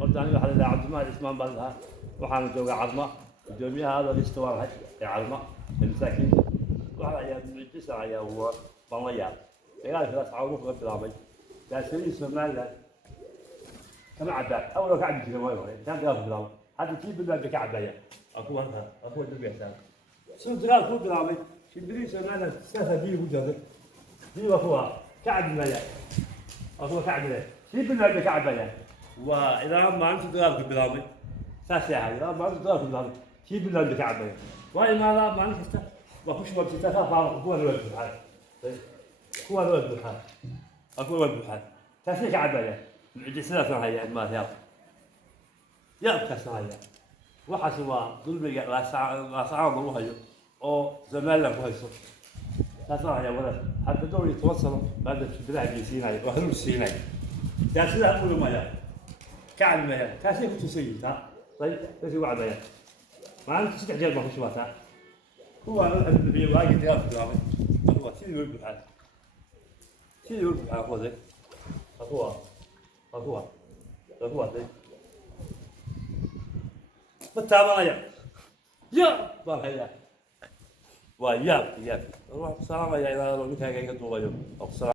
horta aniga waxaa la yidhaha cabdimaal ismaan baan lahaa waxaana joogaa cadma gudoomiyaha hada lista waa lahay ee cadma ee masaakiinta waxa ayaa mucjisa ayaa baan la yaab dagaalkaas cawlo kaga bilaabay gaasooyin somaliland kama cabbaa awaloo ka cabbi jiray waayo hore intaan dagaalku bilaabay hadda kii bilbaan bay ka cabbaaya akuwa dulbeextaan siduu dagaalku u bilaabay shimbirihii somaliland saasaa biyo ku jirtay biyo waa kuwa ka cabbi maaya waa kuwa ka cabbi maaya kii bilbaan bay ka cabbaayaan وإذا ما أنت تقابل بلامي ساسع إذا ما أنت تقابل بلامي كيف بلامي تعبان وين ما أنت است وخش وقت تفاهم هو الولد بحال هو الولد بحال أكو الولد بحال تاسع تعبان عندي سنة هاي ما هي يا كسايا وحسوا ظلم لا ساعة مروها أو زمان لك وهيسو تاسع يا ولد حتى دوري يتوصلوا بعد البلاد السيناء وهلو السيناء تاسع أقول ما يا كعب مياه كاسي كنت سيئة طيب كاسي وعد مياه ما أنت تستعجل ما خش واسع هو النبي واجد يا فلان هو سيد يقول بحال سيد يقول بحال هو ذي هو ذي بتعمل يا بالله يا ويا والله سلام يا إلى ربك يا جدول يوم